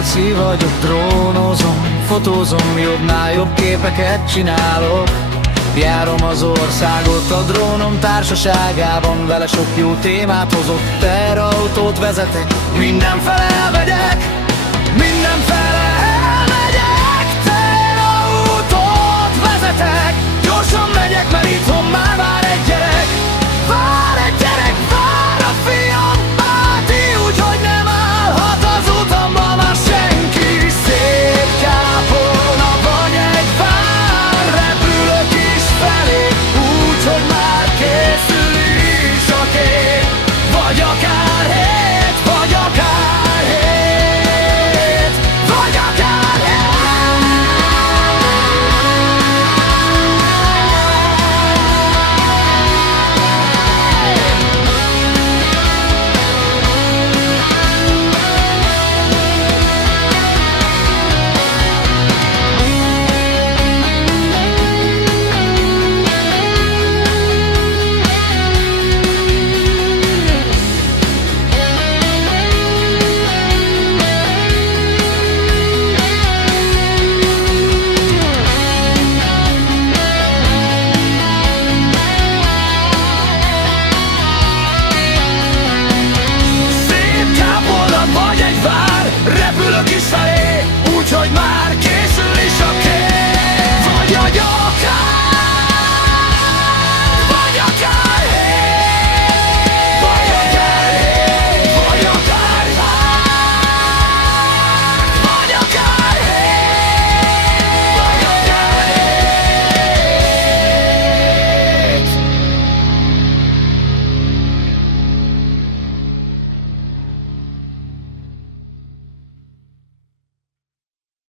Laci vagyok, drónozom, fotózom, jobbnál jobb képeket csinálok. Járom az országot a drónom társaságában, vele sok jó témát hozok. Teherautót vezetek, mindenfele elmegyek, mindenfele elmegyek. Teherautót vezetek, gyorsan megyek, mert itthon már vár egy gyerek.